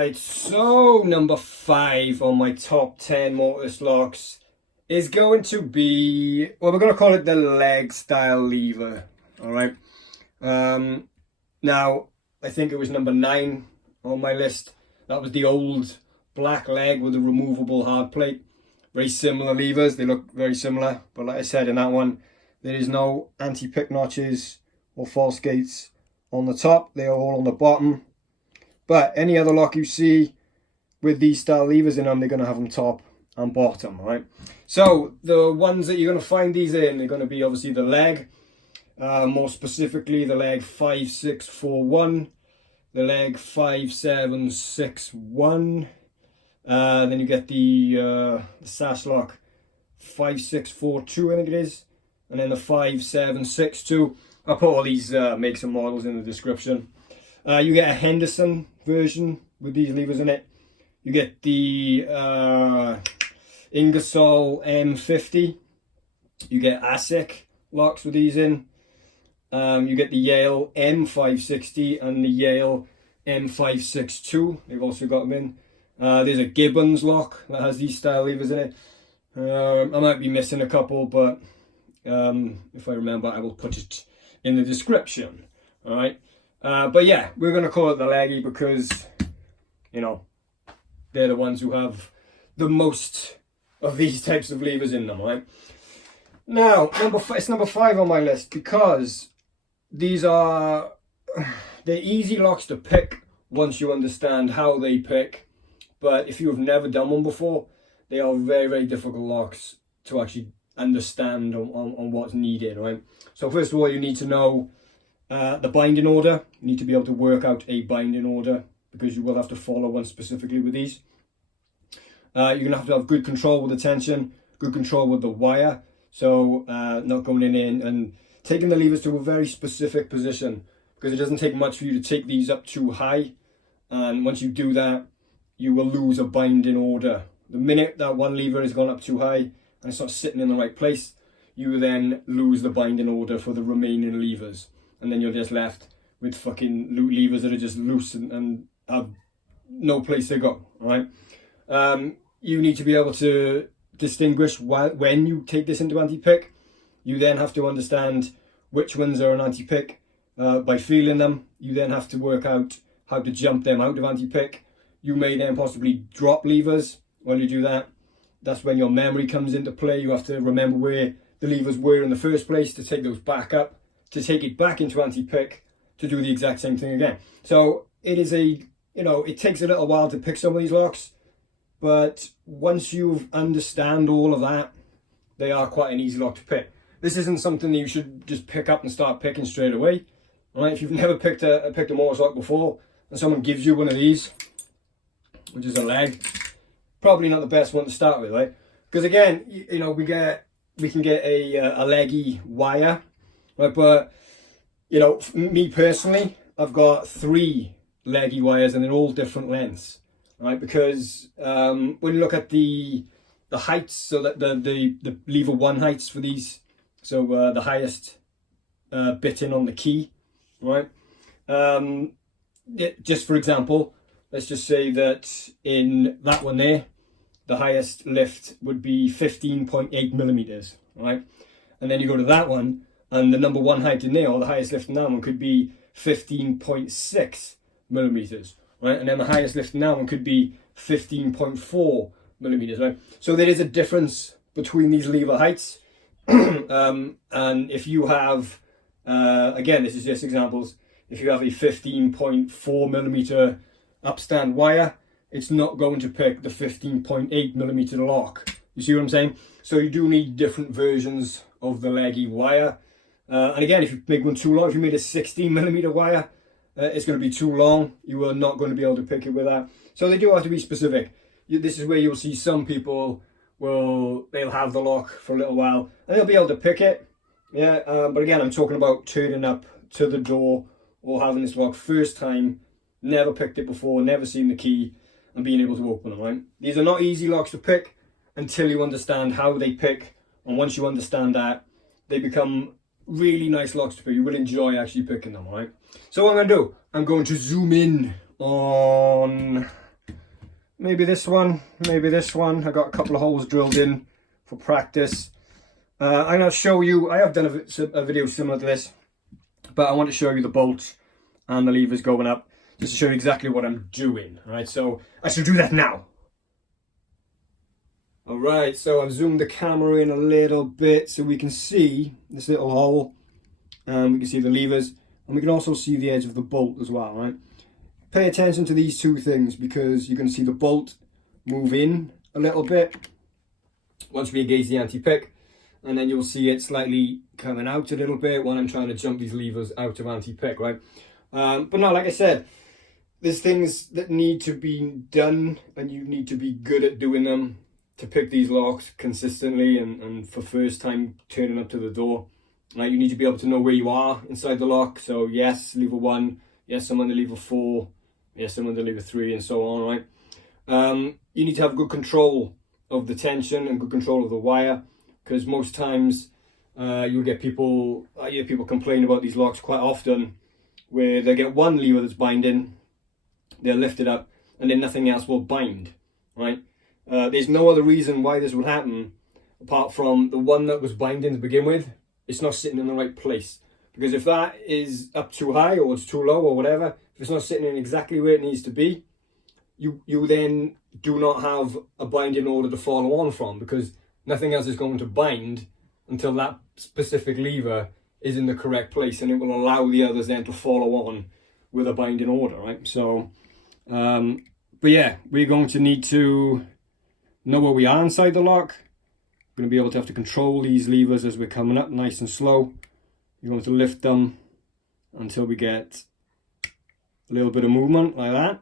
Right, so number 5 on my top 10 Mortice locks is going to be, well, we're going to call it the leg style lever. All right. Now, I think it was number 9 on my list. That was the old black leg with a removable hard plate. Very similar levers. They look very similar. But like I said, in that one, there is no anti-pick notches or false gates on the top. They are all on the bottom. But any other lock you see with these style levers in them, they're going to have them top and bottom, right? So the ones that you're going to find these in, they're going to be obviously the leg, more specifically the leg 5641, the leg 5761, then you get the sash lock 5642, I think it is, and then the 5762. I'll put all these makes and models in the description. You get a Henderson version with these levers in it. You get the Ingersoll M50. You get Asec locks with these in. You get the Yale M560 and the Yale M562. They've also got them in. There's a Gibbons lock that has these style levers in it. I might be missing a couple, but if I remember, I will put it in the description. All right. But yeah, we're going to call it the leggy because, you know, they're the ones who have the most of these types of levers in them, right? Now, it's number 5 on my list because they're easy locks to pick once you understand how they pick. But if you have never done one before, they are very, very difficult locks to actually understand on what's needed, right? So first of all, you need to know the binding order. You need to be able to work out a binding order because you will have to follow one specifically with these. You're going to have good control with the tension, good control with the wire. So not going in and taking the levers to a very specific position because it doesn't take much for you to take these up too high. And once you do that, you will lose a binding order. The minute that one lever has gone up too high and it's not sitting in the right place, you will then lose the binding order for the remaining levers. And then you're just left with fucking levers that are just loose and have no place to go, all right? You need to be able to distinguish when you take this into anti-pick. You then have to understand which ones are an anti-pick by feeling them. You then have to work out how to jump them out of anti-pick. You may then possibly drop levers while you do that. That's when your memory comes into play. You have to remember where the levers were in the first place to take those back up, to take it back into anti-pick, to do the exact same thing again. So it is it takes a little while to pick some of these locks, but once you understand all of that, they are quite an easy lock to pick. This isn't something that you should just pick up and start picking straight away. All right, if you've never picked a Mortice lock before, and someone gives you one of these, which is a leg, probably not the best one to start with, right? Because again, we can get a leggy wire. Right, but me personally, I've got 3 leggy wires and they're all different lengths, right? Because when you look at the heights, so that the lever 1 heights for these, so the highest bitting on the key, right? Just for example, let's just say that in that one there, the highest lift would be 15.8 millimeters, right? And then you go to that one, and the number 1 height in there, or the highest lift in that one, could be 15.6 millimeters, right? And then the highest lift in that one could be 15.4 millimeters, right? So there is a difference between these lever heights. And if you have, again, this is just examples, if you have a 15.4 millimeter upstand wire, it's not going to pick the 15.8 millimeter lock. You see what I'm saying? So you do need different versions of the leggy wire. And again, if you make one too long, if you made a 16 millimeter wire, it's going to be too long. You are not going to be able to pick it with that. So they do have to be specific. This is where you'll see some people they'll have the lock for a little while and they'll be able to pick it. Yeah, but again, I'm talking about turning up to the door or having this lock first time, never picked it before, never seen the key, and being able to open them, right? These are not easy locks to pick until you understand how they pick. And once you understand that, they become really nice locks to pick. You will enjoy actually picking them, right? So what I'm going to do, I'm going to zoom in on maybe this one, maybe this one. I got a couple of holes drilled in for practice. I'm going to show you, I have done a video similar to this, but I want to show you the bolts and the levers going up, just to show you exactly what I'm doing. All right, so I should do that now. All right, so I've zoomed the camera in a little bit so we can see this little hole. We can see the levers, and we can also see the edge of the bolt as well, right? Pay attention to these two things, because you're going to see the bolt move in a little bit once we engage the anti-pick, and then you'll see it slightly coming out a little bit when I'm trying to jump these levers out of anti-pick, right? But no, like I said, there's things that need to be done, and you need to be good at doing them to pick these locks consistently, and for first time turning up to the door. Like, you need to be able to know where you are inside the lock. So yes, lever 1, yes, I'm on the lever 4, yes, I'm on the lever 3, and so on, right? You need to have good control of the tension and good control of the wire, because most times you'll get people, I hear people complain about these locks quite often, where they get one lever that's binding, they'll lift it up, and then nothing else will bind, right? There's no other reason why this would happen apart from the one that was binding to begin with, it's not sitting in the right place. Because if that is up too high or it's too low or whatever, if it's not sitting in exactly where it needs to be, you then do not have a binding order to follow on from, because nothing else is going to bind until that specific lever is in the correct place, and it will allow the others then to follow on with a binding order, right? So, but yeah, we're going to need to know where we are inside the lock. We're going to be able to have to control these levers as we're coming up nice and slow. You're going to lift them until we get a little bit of movement like that.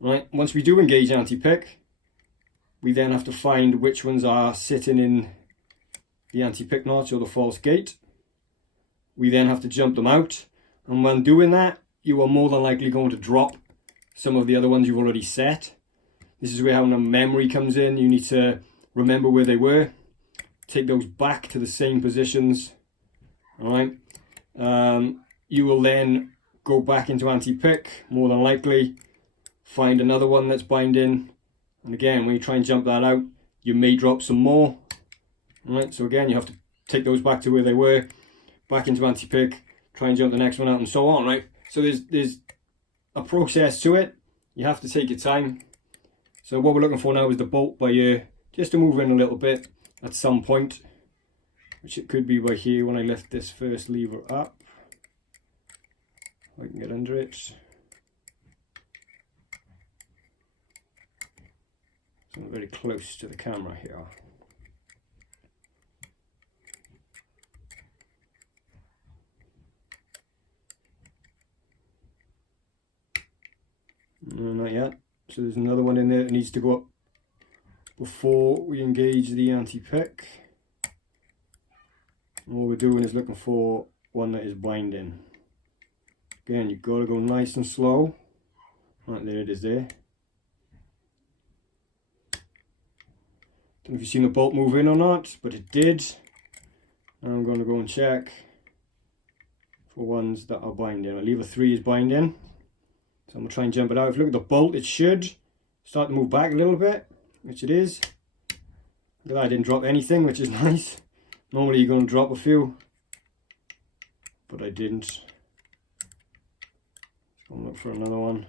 Right, once we do engage anti-pick, we then have to find which ones are sitting in the anti-pick notch or the false gate. We then have to jump them out, and when doing that, you are more than likely going to drop some of the other ones you've already set. This is where having a memory comes in. You need to remember where they were, take those back to the same positions. All right, you will then go back into anti-pick, more than likely, find another one that's binding, and again, when you try and jump that out, you may drop some more. All right, so again, you have to take those back to where they were, back into anti-pick, try and jump the next one out, and so on, right? So there's a process to it. You have to take your time. So what we're looking for now is the bolt by here, just to move in a little bit at some point, which it could be by here when I lift this first lever up. I can get under it. So I'm very close to the camera here. No, not yet. So there's another one in there that needs to go up before we engage the anti-pick. All we're doing is looking for one that is binding. Again, you've got to go nice and slow. Right, there it is there. Don't know if you've seen the bolt move in or not, but it did. Now I'm going to go and check for ones that are binding. Lever 3 is binding. So I'm going to try and jump it out. If you look at the bolt, it should start to move back a little bit, which it is. Look at that, I didn't drop anything, which is nice. Normally you're going to drop a few, but I didn't. Let's go and look for another one.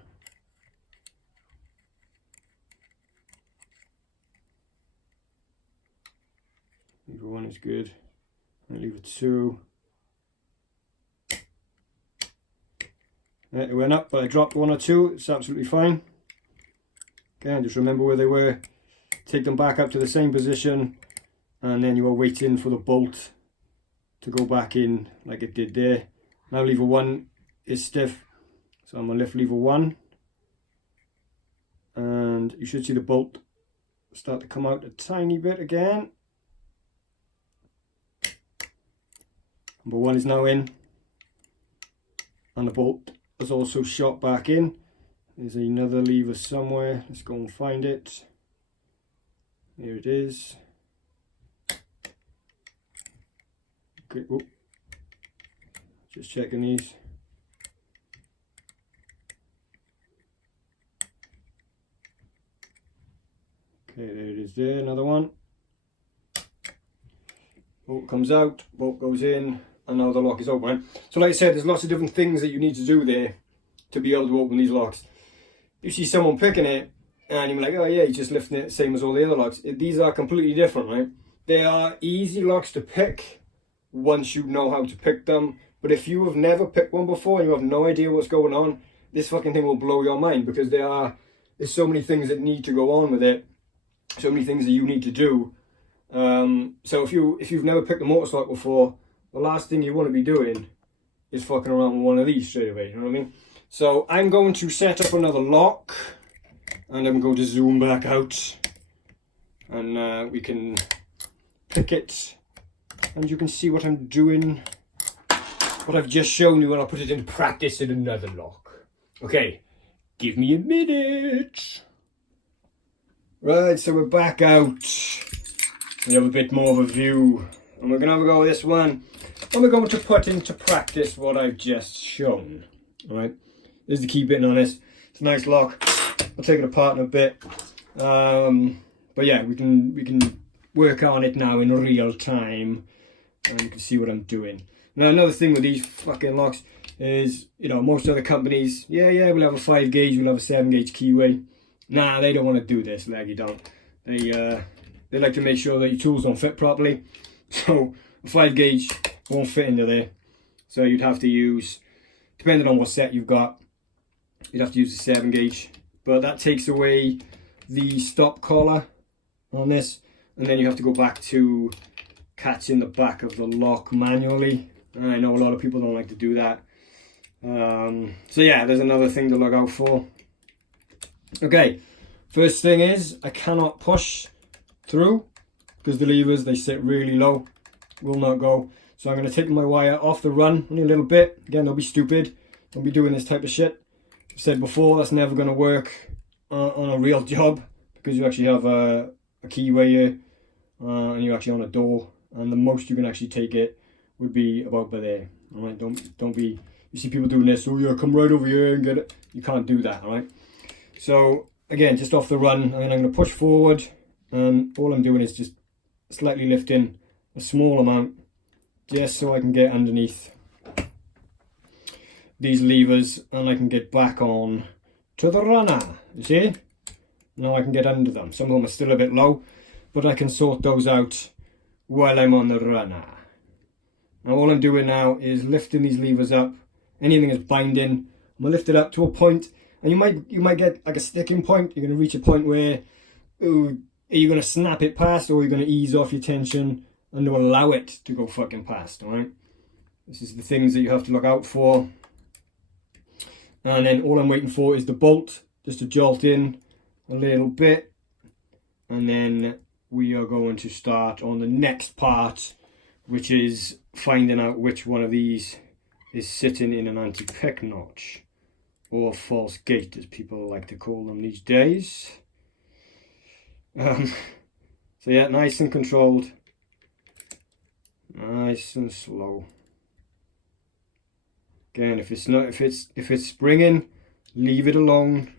Lever 1 is good. And lever 2. It went up, but I dropped 1 or 2. It's absolutely fine. Again, just remember where they were. Take them back up to the same position, and then you are waiting for the bolt to go back in like it did there. Now lever 1 is stiff, so I'm going to lift lever 1, and you should see the bolt start to come out a tiny bit again. Number 1 is now in, and the bolt is also shot back in. There's another lever somewhere. Let's go and find it. Here it is. Okay, oh. Just checking these. Okay, there it is there, another one. Bolt comes out, bolt goes in, and now the lock is open. So like I said, there's lots of different things that you need to do there to be able to open these locks. You see someone picking it, and you're like, oh yeah, he's just lifting it, same as all the other locks. These are completely different, right? They are easy locks to pick once you know how to pick them. But if you have never picked one before and you have no idea what's going on, this fucking thing will blow your mind, because there's so many things that need to go on with it, so many things that you need to do. So if you've never picked a Mortice lock before, the last thing you want to be doing is fucking around with one of these straight away, you know what I mean? So I'm going to set up another lock, and I'm going to zoom back out, and we can pick it, and you can see what I'm doing, what I've just shown you, and I'll put it into practice in another lock. Okay, give me a minute. Right, so we're back out. We have a bit more of a view, and we're going to have a go with this one, and we're going to put into practice what I've just shown. Alright, this is the key bit on this. It's a nice lock. I'll take it apart in a bit. But yeah, we can work on it now in real time, and you can see what I'm doing. Now another thing with these fucking locks is, you know, most other companies, yeah, we'll have a 5 gauge, we'll have a 7 gauge keyway. Nah, they don't want to do this, Legge don't. They like to make sure that your tools don't fit properly. So a 5 gauge won't fit into there. So you'd have to use, depending on what set you've got, you'd have to use a 7 gauge. But that takes away the stop collar on this, and then you have to go back to catching the back of the lock manually. And I know a lot of people don't like to do that. So yeah, there's another thing to look out for. Okay, first thing is I cannot push through because the levers, they sit really low, will not go. So I'm going to take my wire off the run only a little bit. Again, don't be stupid, don't be doing this type of shit. I've said before, that's never going to work on a real job, because you actually have a keyway here, and you're actually on a door, and the most you can actually take it would be about by there. All right, don't be, you see people doing this, oh yeah, come right over here and get it. You can't do that, all right? So again, just off the run, and then I'm going to push forward, and all I'm doing is just slightly lifting a small amount, just so I can get underneath these levers, and I can get back on to the runner. You see? Now I can get under them. Some of them are still a bit low, but I can sort those out while I'm on the runner. Now all I'm doing now is lifting these levers up. Anything that's binding, I'm going to lift it up to a point, and you might get like a sticking point. You're going to reach a point where, ooh, are you going to snap it past, or are you going to ease off your tension and to allow it to go fucking past, alright? This is the things that you have to look out for. And then all I'm waiting for is the bolt, just to jolt in a little bit. And then we are going to start on the next part, which is finding out which one of these is sitting in an anti-pick notch, or false gate as people like to call them these days. So yeah, nice and controlled, nice and slow. Again, if it's springing, leave it alone.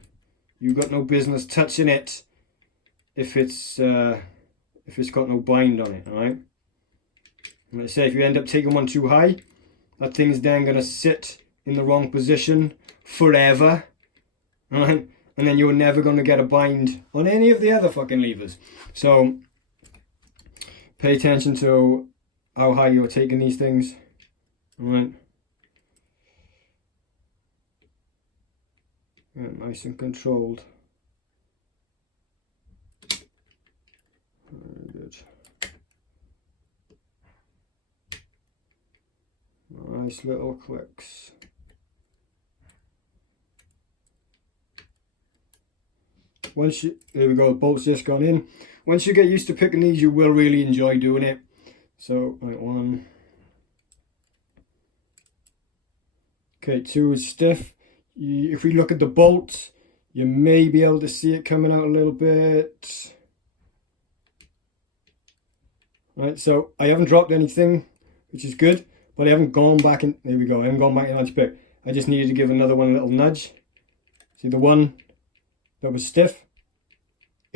You've got no business touching it if it's got no bind on it, alright? And I say, if you end up taking one too high, that thing's then gonna sit in the wrong position forever, alright? And then you're never gonna get a bind on any of the other fucking levers. So pay attention to how high you're taking these things, alright? Yeah, nice and controlled. Very good. Nice little clicks. Once you, there we go, the bolt's just gone in. Once you get used to picking these, you will really enjoy doing it. So, right, 1. Okay, 2 is stiff. If we look at the bolt, you may be able to see it coming out a little bit. Right, so I haven't dropped anything, which is good, but I haven't gone back in, there we go, I haven't gone back in anti-pick. I just needed to give another one a little nudge. See the one that was stiff?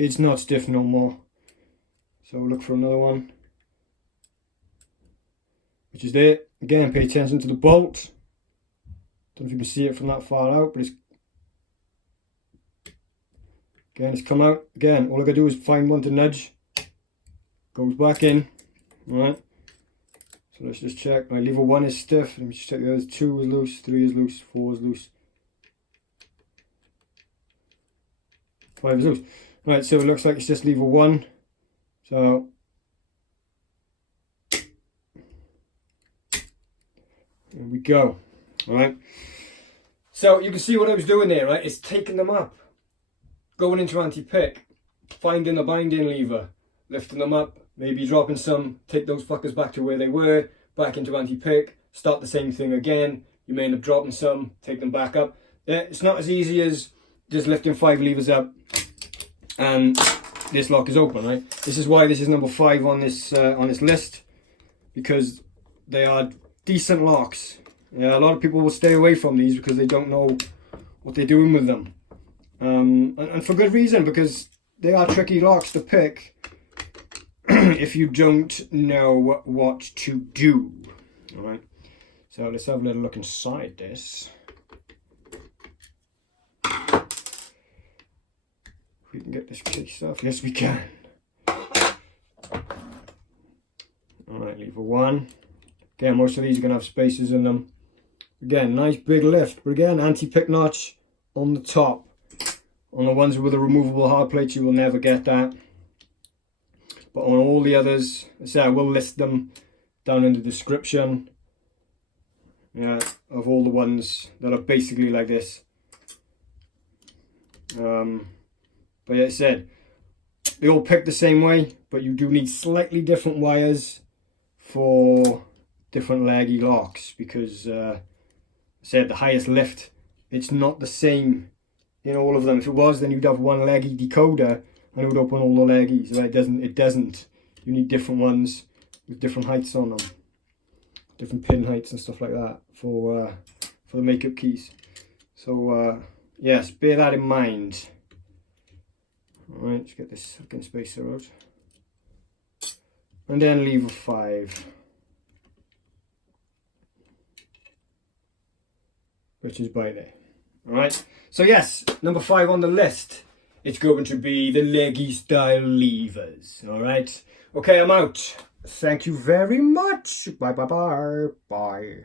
it's not stiff no more. So look for another one, which is there. Again, pay attention to the bolt. Don't know if you can see it from that far out, but it's come out. Again, all I gotta do is find one to nudge. Goes back in. Alright. So let's just check. My lever 1 is stiff. Let me just check the others. 2 is loose, 3 is loose, 4 is loose, 5 is loose. Right, so it looks like it's just lever 1. So there we go. Alright. So you can see what I was doing there, right? It's taking them up, going into anti-pick, finding a binding lever, lifting them up, maybe dropping some, take those fuckers back to where they were, back into anti-pick, start the same thing again. You may end up dropping some, take them back up. It's not as easy as just lifting 5 levers up and this lock is open, right? This is why this is number 5 on this list, because they are decent locks. Yeah, a lot of people will stay away from these because they don't know what they're doing with them, and for good reason, because they are tricky locks to pick if you don't know what to do. All right, so let's have a little look inside this. We can get this piece off. Yes, we can. All right, lever 1. Again, most of these are going to have spaces in them. Again, nice big lift, but again, anti-pick notch on the top. On the ones with the removable hard plates, you will never get that. But on all the others, I will list them down in the description. Yeah, of all the ones that are basically like this. But yeah, I said, they all pick the same way, but you do need slightly different wires for different leggy locks, because I said the highest lift, it's not the same in all of them. If it was, then you'd have one leggy decoder and it would open all the leggies. Right? It doesn't. You need different ones with different heights on them, different pin heights and stuff like that for the makeup keys. So yes, bear that in mind. Alright, let's get this second spacer out. And then lever 5. Which is by there. Alright, so yes, number 5 on the list. It's going to be the leggy style levers. Alright, okay, I'm out. Thank you very much. Bye bye bye. Bye.